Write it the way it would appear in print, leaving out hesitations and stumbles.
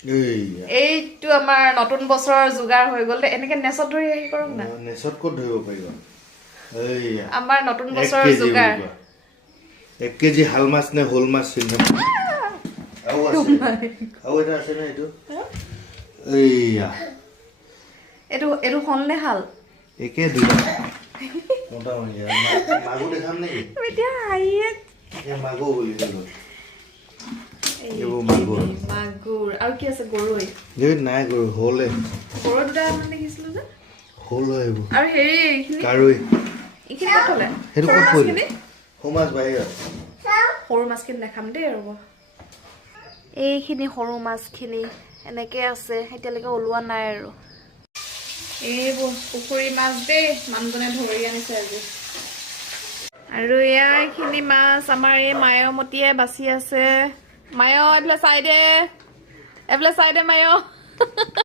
এইটো আমাৰ নতুন বছৰৰ যোগাৰ হৈ গ'ল এনেকে নেচত ধৰি আহি কৰক না নেচত ক'ত ধৰিব পাৰিবা এইয়া আমাৰ নতুন বছৰৰ যোগাৰ 1 কেজি হাল মাছ নে হোল মাছ চিন্তা আৰু এটা আছে নে এইটো এইয়া এইটো হলনে হাল একে দুটা মোটামুটি মাগু দেখাম নেকি এতিয়া হাইয়ে মাগু বুলি ক'লো মাগুৰ আৰু কি আছে গৰৈ নাই গৰৈ হলে গৰৈ দুটা মানে দেখিছিলো যে হল আহিব আৰু হেৰি কাৰৈ এইখিনি ক'ত থলে সেইটো ক'ত পৰিলে সৰু মাছ বাহিৰত সৰু মাছখিনি দেখাম দেই ৰ'ব এইখিনি সৰু মাছখিনি এনেকৈ আছে এতিয়ালৈকে ওলোৱা নাই আৰু এইবোৰ পুখুৰী মাছ দেই মানুহজনে ধৰি আনিছে আজি আৰু এয়া এইখিনি মাছ আমাৰ এই মায়মতীয়ে বাচি আছে মায় এইফালে চাই দে মায়